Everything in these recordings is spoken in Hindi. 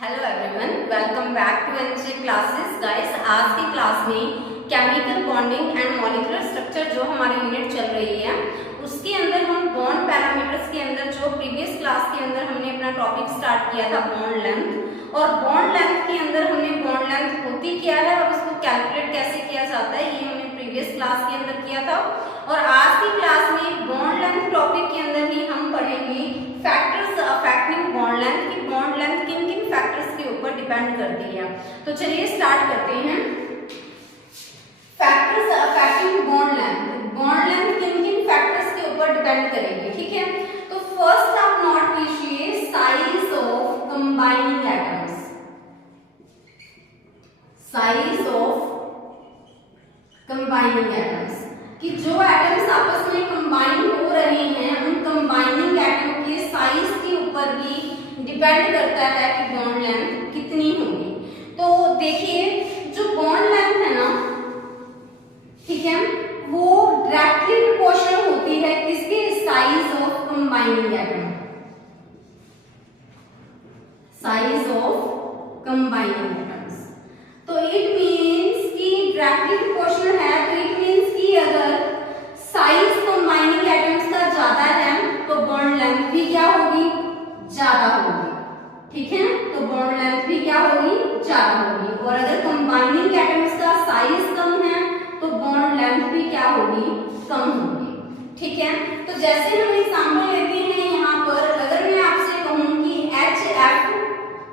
Hello everyone, welcome back to NJ classes. Guys, आज की क्लास में chemical bonding and molecular structure जो हमारी यूनिट चल रही है उसके अंदर हम बॉन्ड पैरामीटर्स के अंदर जो प्रीवियस क्लास के अंदर हमने अपना टॉपिक स्टार्ट किया था बॉन्ड लेंथ, और बॉन्ड लेंथ के अंदर हमने बॉन्ड लेंथ होती क्या है और उसको कैलकुलेट कैसे किया जाता है ये हमने प्रीवियस क्लास के अंदर किया था। और आज की क्लास में बॉन्ड लेंथ टॉपिक के अंदर ही हम पढ़ेंगे फैक्टर्स अफेक्टिंग बॉन्ड लेंथ की बॉन्ड लेंथ किन किन फैक्टर्स के ऊपर डिपेंड करती है। तो चलिए स्टार्ट करते हैं। फैक्टर्स अफेक्टिंग बॉन्ड लेंथ किन किन फैक्टर्स के ऊपर डिपेंड करेंगे, ठीक है। तो फर्स्ट आप नोट कीजिए size of combining atoms. Size of combining atoms कि जो एटम्स आपस में कंबाइन हो रहे हैं उन कंबाइनिंग एटम के साइज के ऊपर भी डिपेंड करता है कि बॉन्ड लेंथ कितनी होगी। तो देखिए जो बॉन्ड लेंथ है ना, ठीक है, वो डायरेक्टली प्रोपोर्शनल होती है किसके, size of combining atom. Size of combining atoms, तो इट मींस कि डायरेक्टली प्रोपोर्शनल है, तो इट मींस कि अगर साइज कंबाइनिंग एटम्स का ज्यादा है तो बॉन्ड लेंथ भी क्या होगी, ज्यादा होगी, ठीक है। तो बॉन्ड लेंथ भी क्या होगी, ज्यादा होगी। और अगर कंबाइनिंग एटम्स का साइज कम है तो बॉन्ड लेंथ भी क्या होगी, कम होगी, ठीक है। तो जैसे हम एग्जांपल लेते हैं यहाँ पर, अगर मैं आपसे कहूं कि HF,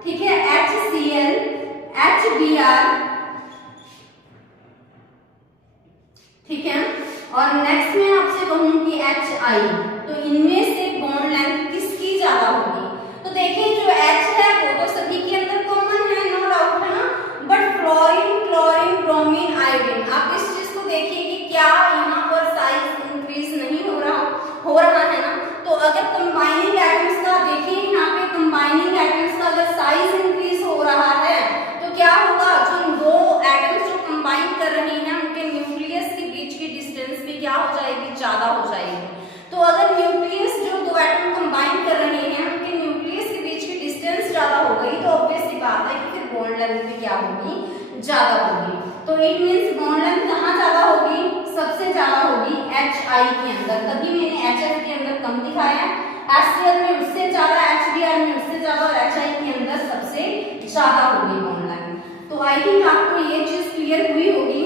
ठीक है, HCl, HBr, ठीक है, और नेक्स्ट में आपसे कहूं कि HI, तो इनमें से बॉन्ड लेंथ किसकी ज्यादा होगी। तो देखिए जो H है वो तो सभी के अंदर कॉमन है, नो डाउट है ना, but fluorine, chlorine, bromine, iodine, आप इस चीज को देखिए कि क्या यहाँ पर साइज इंक्रीज नहीं हो रहा है ना। तो अगर कंबाइनिंग एटम्स का देखिए, यहाँ पे कंबाइनिंग एटम्स का अगर साइज इंक्रीज हो रहा है तो क्या होगा, जो दो एटम्स जो कंबाइन कर रही हैं उनके न्यूक्लियस के बीच की डिस्टेंस भी क्या हो जाएगी, ज्यादा हो जाएगी। तो अगर न्यूक्लियस जो दो एटम कंबाइन कर रहे हैं उनके न्यूक्लियस के बीच की डिस्टेंस ज्यादा हो गई तो ऑब्वियस सी बात है कि फिर बॉन्ड लेंथ भी क्या होगी, ज्यादा होगी। तो इट मींस बॉन्ड लेंथ कहाँ ज्यादा होगी, सबसे ज्यादा होगी HI के अंदर, तभी मैंने HF के अंदर कम दिखाया, HCl में उससे ज्यादा, HBr में उससे ज्यादा, और HI के अंदर सबसे ज्यादा होगी बॉन्ड लेंथ। तो आई थिंक आपको ये चीज क्लियर हुई होगी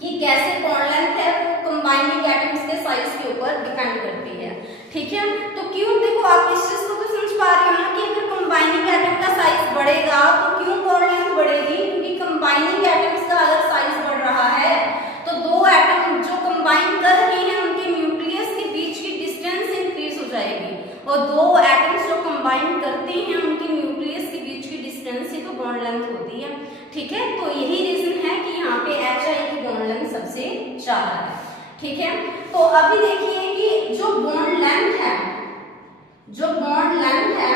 कि कैसे बॉन्ड लेंथ है वो कंबाइनिंग एटम्स के साइज के ऊपर डिपेंड करती है, ठीक है। तो क्यों, देखो आप इस चीज को तो समझ पा रहे हो ना कि अगर कंबाइनिंग एटम का साइज बढ़ेगा तो क्यों बॉन्ड लेंथ बढ़ेगी, क्योंकि कंबाइनिंग एटम्स का अगर साइज बढ़ रहा है तो दो एटम जो कंबाइन कर रहे हैं उनके न्यूक्लियस के बीच की डिस्टेंस इंक्रीज हो जाएगी, और दो एटम्स जो कंबाइन करते हैं उनके न्यूक्लियस के बीच की डिस्टेंस ही तो बॉन्ड लेंथ होती है, ठीक है। तो यही रीजन है कि यहाँ पे HI की बॉन्ड लेंथ सबसे ज्यादा है, ठीक है। तो अभी देखिए कि जो बॉन्ड लेंथ है, जो बॉन्ड लेंथ है,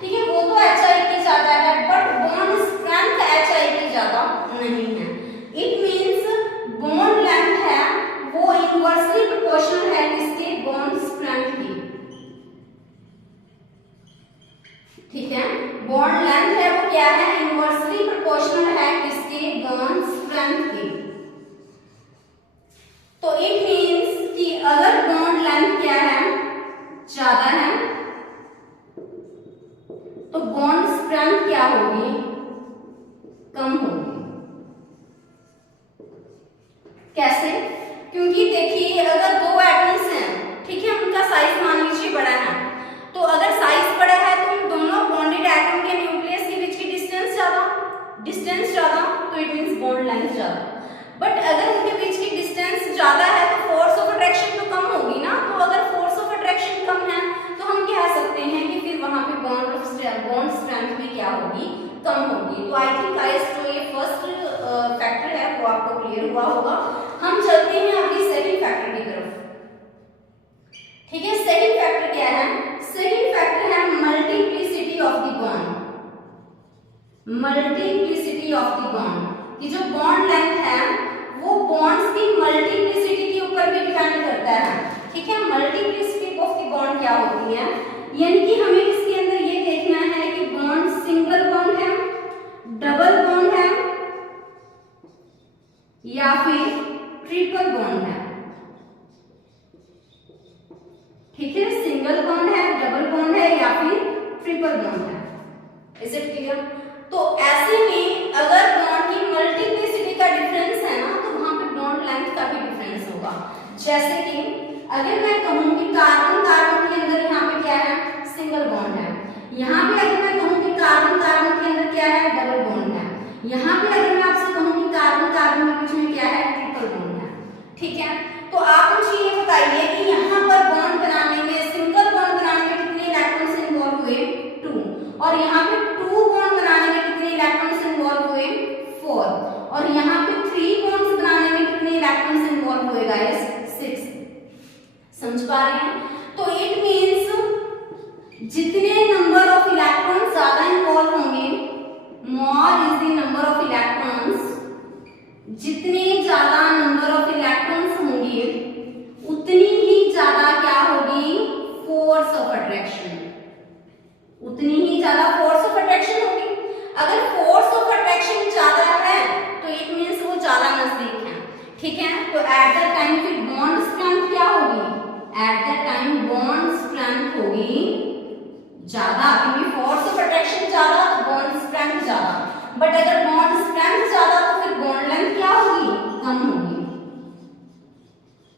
ठीक है, वो तो HI की ज्यादा है, बट बॉन्ड स्ट्रेंथ HI की ज्यादा नहीं है। इट मींस बॉन्ड लेंथ है वो इनवर्सली प्रोपोर्शनल है किसके, बॉन्ड स्ट्रेंथ की, ठीक है। बॉन्ड लेंथ है वो क्या है, इनवर्सली प्रोपोर्शनल है किसके, बॉन्ड स्ट्रेंथ की। तो इट मींस कि अगर बॉन्ड लेंथ क्या है, ज्यादा है, तो बॉन्ड स्ट्रेंथ क्या होगी, कम होगी। कैसे, क्योंकि देखिए अगर दो एटम्स हैं, ठीक है, उनका साइज मान लीजिए बड़ा है, तो अगर साइज बड़ा है तो उन दोनों बॉन्डेड एटम के न्यूक्लियस के बीच की डिस्टेंस ज्यादा, तो इट मींस बॉन्ड लेंथ ज्यादा। बट अगर उनके बीच की डिस्टेंस ज्यादा है तो फोर्स ऑफ अट्रैक्शन तो कम होगी ना। तो अगर फोर्स ऑफ अट्रैक्शन कम है तो हम कह सकते हैं कि फिर वहां पे बॉन्ड स्ट्रेंथ भी क्या होगी, कम होगी। तो आई थिंक गाइस जो ये फर्स्ट फैक्टर है वो आपको क्लियर हुआ होगा। हम चलते हैं अभी सेकंड फैक्टर की तरफ, ठीक है। सेकंड फैक्टर क्या है, सेकंड फैक्टर है multiplicity of the bond. Multiplicity of the bond कि जो बॉन्ड लेंथ है वो बॉन्ड्स की मल्टीप्लिसिटी के ऊपर भी डिपेंड करता है, ठीक है। मल्टीप्लिसिटी ऑफ द बॉन्ड क्या होती है, यानी कि हमें इसके अंदर ये देखना है कि बॉन्ड सिंगल या फिर ट्रिपल बॉन्ड है, ठीक है, सिंगल बॉन्ड है, डबल बॉन्ड है या फिर ट्रिपल बॉन्ड है। Is it clear? तो ऐसे में अगर बॉन्ड की मल्टीप्लिसिटी का डिफरेंस है ना तो वहां पे बॉन्ड लेंथ का भी डिफरेंस होगा। जैसे कि अगर मैं कहूं कि कार्बन कार्बन के अंदर यहाँ पे क्या है, सिंगल बॉन्ड है, यहाँ पे अगर मैं कहूं कि कार्बन कार्बन के अंदर क्या है, डबल बॉन्ड है, यहाँ पे अगर मैं आपसे कहूं कि कार्बन कार्बन के बीच में क्या है, ट्रिपल बॉन्ड है, ठीक है। तो आप मुझे ये बताइए कि यहाँ पर बॉन्ड बनाने में, सिंगल बॉन्ड बनाने में कितने इलेक्ट्रॉन्स इन्वॉल्व हुए, 2, और यहाँ पे 2 बॉन्ड बनाने में कितने इलेक्ट्रॉन्स इन्वॉल्व हुए, 4, और यहाँ पे 3 बॉन्ड्स बनाने में कितने इलेक्ट्रॉन्स इन्वॉल्व हुए गाइस, 6। समझ पा रहे हैं? तो इट मींस जितने नंबर ऑफ इलेक्ट्रॉन्स ज्यादा इन्वॉल्व होंगे, more is the number of electrons, जितने ज्यादा नंबर ऑफ इलेक्ट्रॉन्स होंगे उतनी ही ज्यादा क्या होगी, फोर्स ऑफ अट्रैक्शन, उतनी ही ज्यादा फोर्स ऑफ अट्रैक्शन होगी। अगर फोर्स ऑफ अट्रैक्शन ज्यादा है तो इट मींस वो ज्यादा नजदीक है, ठीक है। तो एट द टाइम फिर बॉन्ड स्ट्रेंथ क्या होगी, at the time bound strength होगी ज्यादा, क्योंकि फोर्स ऑफ अट्रैक्शन ज्यादा तो बॉन्ड स्ट्रेंथ ज्यादा। बट अगर बॉन्ड स्ट्रेंथ ज्यादा तो फिर बॉन्ड लेंथ क्या होगी, कम होगी,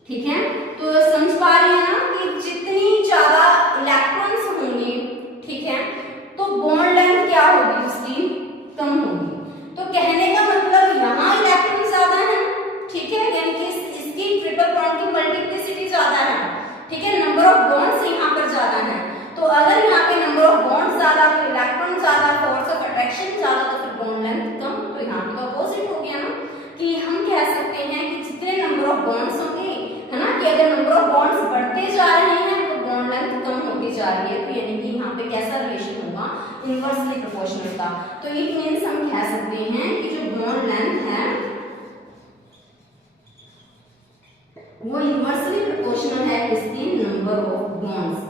ठीक है। तो समझ पा रही है ना कि जितनी ज्यादा इलेक्ट्रॉन्स होंगे, ठीक है, तो बॉन्ड लेंथ क्या होगी, उसकी कम होगी। तो कहने का मतलब यहाँ इलेक्ट्रॉन ज्यादा है, ठीक है, यानी कि इसकी ट्रिपल बॉन्ड की मल्टीप्लिसिटी ज्यादा है, ठीक है, नंबर ऑफ बॉन्ड्स यहाँ पर ज्यादा है। तो अगर यहाँ पे नंबर ऑफ बॉन्ड्स ज्यादा तो इलेक्ट्रॉन ज्यादा, फोर्स ऑफ अट्रैक्शन ज्यादा तो फिर बॉन्ड लेंथ कम। तो यहाँ पे तो अपोजिट हो गया ना, कि हम कह सकते हैं कि जितने नंबर ऑफ बॉन्ड्स होंगे, है ना, कि अगर नंबर ऑफ बॉन्ड्स बढ़ते जा रहे हैं तो बॉन्ड लेंथ कम होती जा रही है। तो यानी कि यहाँ पे कैसा रिलेशन होगा, इनवर्सली प्रोपोर्शनल का। तो इट मींस हम कह सकते हैं कि जो बॉन्ड लेंथ है वो इनवर्सली प्रोपोर्शनल है इसकी नंबर ऑफ बॉन्ड्स की।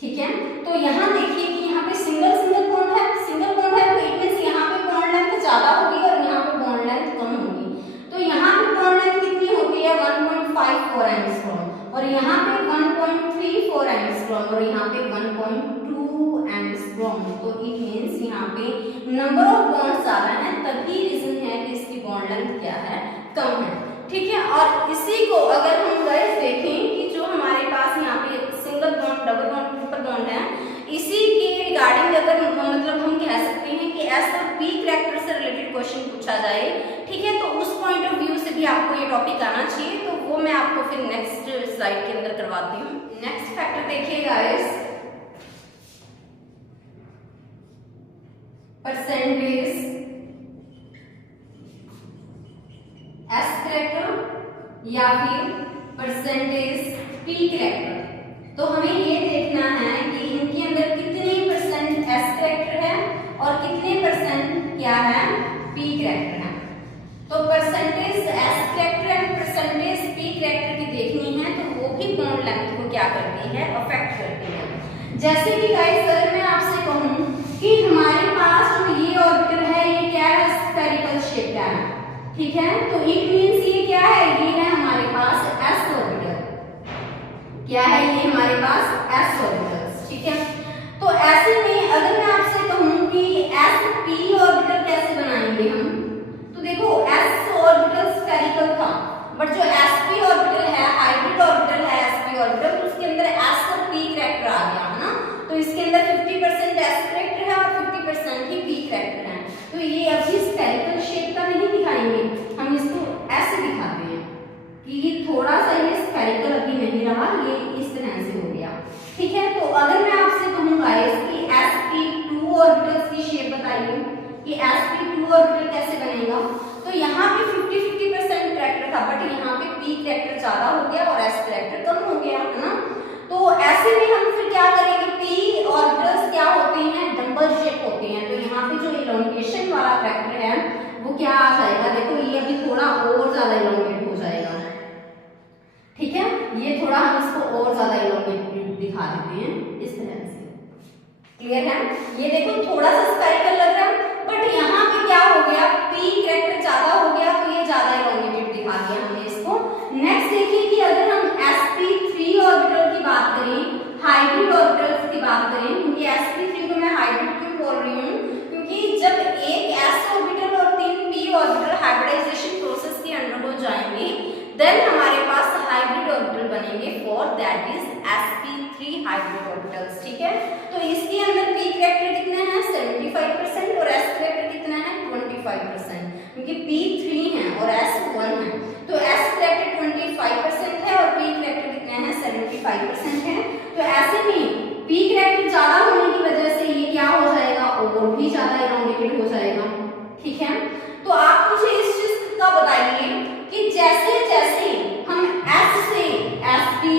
ठीक है, तो यहाँ देखिए कि यहाँ पे सिंगल सिंगल बॉन्ड है, सिंगल बॉन्ड है, तो इट मींस यहाँ पे बॉन्ड लेंथ ज्यादा होगी और यहाँ पे बॉन्ड लेंथ कम होगी। तो यहाँ पे बॉन्ड लेंथ कितनी होती है, 1.54 एंगस्ट्रॉम, और यहाँ पे 1.34 एंगस्ट्रॉम, और यहाँ पे 1.2 एंगस्ट्रॉम। तो इट मींस यहाँ पे नंबर ऑफ बॉन्ड ज्यादा है, तभी रीजन है कि इसकी बॉन्ड लेंथ क्या है, कम है, ठीक है। और इसी को अगर हम गाइस देखें कि जो हमारे पास यहाँ पे single bond, double bond, triple bond है, इसी के रिगार्डिंग अगर मतलब हम कह सकते हैं कि एस और पी कैरेक्टर से रिलेटेड क्वेश्चन पूछा जाए, ठीक है, तो उस पॉइंट ऑफ व्यू से भी आपको ये टॉपिक आना चाहिए। तो वो मैं आपको फिर नेक्स्ट स्लाइड के अंदर करवाती हूँ। नेक्स्ट फैक्टर देखिए गाइस, परसेंटेज एस कैरेक्टर या फिर परसेंटेज पी कैरेक्टर। तो हमें ये देखना है कि इनके अंदर कितने परसेंट एस कैरेक्टर है और कितने परसेंट क्या है, पी कैरेक्टर है। तो percentage S character and percentage P character की देखनी है तो वो भी बॉन्ड लेंथ को क्या करती है, अफेक्ट करती है। जैसे कि गाइस अगर मैं आपसे कहूं कि हमारे पास जो ये ऑर्बिटल है ये क्या है, स्फेरिकल शेप का है, ठीक है, तो इट मींस ये क्या है, ये है हमारे पास एस ऑर्बिटल, क्या है ये हमारे पास एस ऑर्बिटल्स, ठीक है। तो ऐसे में अगर मैं आपसे कहूं कि एस पी ऑर्बिटल कैसे बनाएंगे हम, तो देखो एस ऑर्बिटल स्फेरिकल था, बट जो एस पी ऑर्बिटल है, हाइब्रिड ऑर्बिटल है एस पी ऑर्बिटल, तो उसके अंदर एस और पी कैरेक्टर आ गया है ना। तो इसके अंदर 50% एस कैरेक्टर है और 50% ही पी कैरेक्टर है। तो ये अभी स्फेरिकल शेप का नहीं दिखाएंगे, हम इसको ऐसे दिखाते हैं कि ये थोड़ा सा ये स्फेरिकल अभी नहीं रहा, ये इस तरह से हो गया, ठीक है। तो अगर मैं आपसे कहूँ गाइस कि sp2 ऑर्बिटल्स की शेप बताइए कि sp2 ऑर्बिटल कैसे बनेगा, तो यहाँ पे 50-50% कैरेक्टर था, बट यहाँ पे p कैरेक्टर ज्यादा हो गया और s कैरेक्टर कम हो गया, है ना। तो ऐसे में हम फिर क्या करेंगे, p ऑर्बिटल्स क्या होते हैं, डबल शेप होते हैं। तो यहाँ पे जो इलोंगेशन वाला कैरेक्टर है वो क्या आ जाएगा, देखो ये अभी थोड़ा और ज्यादा इलोंगेट हो जाएगा, ठीक है, ये थोड़ा हम इसको और ज्यादा इलोंगेट दिखा देते हैं इस तरह से, क्लियर है? ये देखो थोड़ा सा स्फेरिकल लग रहा है, बट यहाँ पे क्या हो गया, p कैरेक्टर ज्यादा हो गया तो ये ज्यादा इलोंगेटेड दिखा दिया हमने इसको। नेक्स्ट देखिए कि अगर हम sp3 ऑर्बिटल की बात करें, हाइब्रिड ऑर्बिटल्स की बात करें, क्योंकि sp3 को मैं हाइब्रिड क्यों बोल रही हूँ, क्योंकि जब एक s ऑर्बिटल और 3 p ऑर्बिटल हाइब्रिडाइजेशन प्रोसेस के अंडर हो जाएंगे, देन हमारे पास हाइब्रिड ऑर्बिटल बनेंगे, for that is sp3 hybrid orbitals. ठीक है, तो इसके अंदर p कैरेक्टर कितना है 75% और s कैरेक्टर कितना है 25%, क्योंकि p3 है और s 1 है, तो s कैरेक्टर 25% है और p कैरेक्टर कितना है 75% है। तो ऐसे में p कैरेक्टर ज्यादा होने की वजह से ये क्या हो जाएगा, और भी ज्यादा इलोंगेटेड हो जाएगा। ठीक है, तो आप मुझे इस चीज का बताइए कि जैसे जैसे हम s से sp,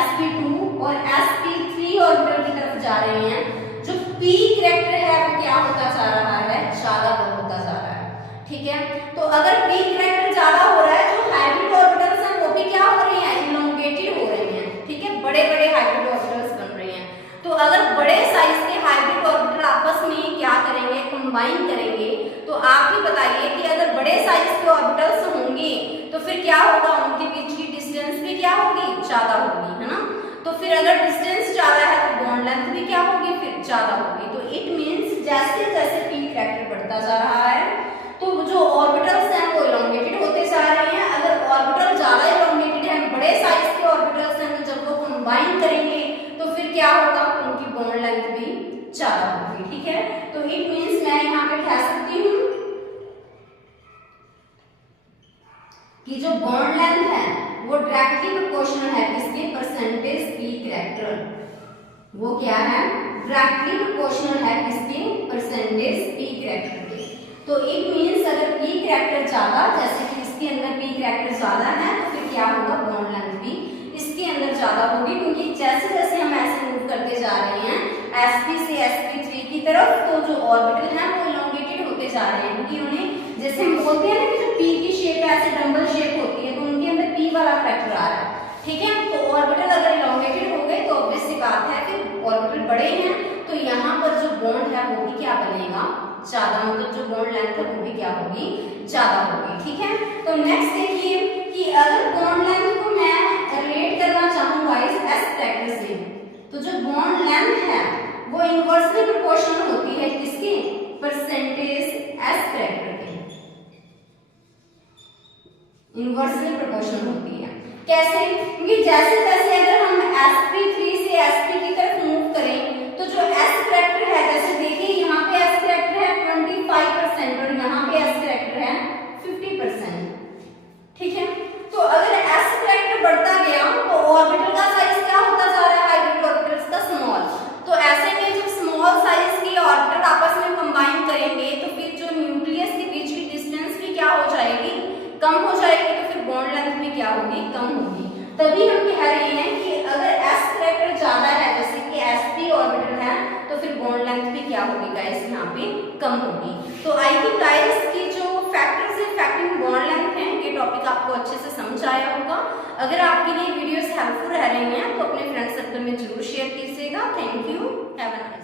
sp2 और sp3 ऑर्बिटल की तरफ जा रहे हैं, जो p कैरेक्टर है वो क्या होता जा रहा है, ज्यादा होता जा रहा है। ठीक है, तो अगर p कैरेक्टर ज्यादा हो रहा है, जो हाइब्रिड ऑर्बिटल्स हैं वो भी क्या हो रहे हैं, इलोंगेटेड हो रहे हैं। ठीक है, बड़े बड़े हाइब्रिड ऑर्बिटल्स बन रहे हैं। तो अगर बड़े साइज के हाइब्रिड ऑर्बिटल आपस में क्या करेंगे, कंबाइन करेंगे, तो आप ही बताइए कि अगर बड़े साइज के ऑर्बिटल्स होंगे तो फिर क्या होगा, उनके बीच की डिस्टेंस भी क्या होगी, ज्यादा होगी, है ना। तो फिर अगर डिस्टेंस ज्यादा है तो बॉन्ड लेंथ भी क्या होगी, फिर ज्यादा होगी। तो इट मींस जैसे जैसे p कैरेक्टर बढ़ता जा रहा है तो जो ऑर्बिटल्स हैं वो इलोंगेटेड होते जा रहे हैं। अगर ऑर्बिटल ज्यादा इलोंगेटेड है, बड़े साइज के ऑर्बिटल्स हैं, तो जब वो कंबाइन करेंगे तो फिर क्या होगा, उनकी बॉन्ड लेंथ भी ज्यादा होगी। ठीक है, तो इट मींस मैं यहाँ पे कह सकती हूँ कि जो बॉन्ड लेंथ है वो डायरेक्टली प्रोपोर्शनल है किसके, परसेंटेज p कैरेक्टर, वो क्या है, डायरेक्टली प्रोपोर्शनल है किसके, परसेंटेज p कैरेक्टर के। तो इट मींस अगर p कैरेक्टर ज्यादा, जैसे कि इसके अंदर p कैरेक्टर ज्यादा है, तो फिर क्या होगा, बॉन्ड लेंथ भी इसके अंदर ज्यादा होगी, क्योंकि जैसे जैसे हम ऐसे मूव करते जा रहे हैं sp से sp3 की तरफ, तो जो ऑर्बिटल हैं वो इलोंगेटेड होते जा रहे हैं, क्योंकि उन्हें जैसे हम बोलते हैं ना कि जो p की शेप ऐसे डंबल शेप होती है, तो उनके अंदर p वाला फैक्टर आ रहा है। ठीक है, तो ऑर्बिटल अगर इलोंगेटेड हो गए तो ऑब्वियस सी बात है कि ऑर्बिटल बड़े हैं, तो यहाँ पर जो बॉन्ड है वो भी क्या बनेगा, ज्यादा, मतलब जो बॉन्ड लेंथ है वो भी क्या होगी, ज्यादा होगी। ठीक है, तो नेक्स्ट देखिए कि अगर बॉन्ड लेंथ को मैं रिलेट करना चाहूँ गाइस s कैरेक्टर से, तो जो बॉन्ड लेंथ है वो इनवर्सली प्रोपोर्शनल होती है किसकी, परसेंटेज s कैरेक्टर की, इनवर्सली प्रोपोर्शनल होती है। कैसे, क्योंकि जैसे जैसे अगर हम sp3 से sp की तरफ मूव करें तो जो s कैरेक्टर है, जैसे देखिए यहाँ पे s कैरेक्टर है 25% और यहाँ पे s कैरेक्टर है 50%। ठीक है, तो अगर s कैरेक्टर बढ़ता गया तो ऑर्बिटल का साइज क्या होता जा रहा है, हाइब्रिड ऑर्बिटल्स का स्मॉल। तो ऐसे में जब स्मॉल साइज के ऑर्बिटल आपस में कंबाइन करेंगे तो फिर जो न्यूक्लियस के बीच की डिस्टेंस भी क्या हो जाएगी, कम हो जाएगी, तो फिर बॉन्ड लेंथ भी क्या होगी, कम होगी। तभी हम कह रहे हैं कि अगर s कैरेक्टर ज्यादा है, जैसे कि sp ऑर्बिटल है, तो फिर बॉन्ड लेंथ भी क्या होगी गाइस, यहाँ पे कम होगी। तो आई थिंक गाइस की जो फैक्टर्स इफेक्टिंग बॉन्ड लेंथ है, ये टॉपिक आपको अच्छे से समझ आया होगा। अगर आपके लिए वीडियोस हेल्पफुल रह रही हैं तो अपने फ्रेंड सर्कल में जरूर शेयर कीजिएगा। Thank you, have a nice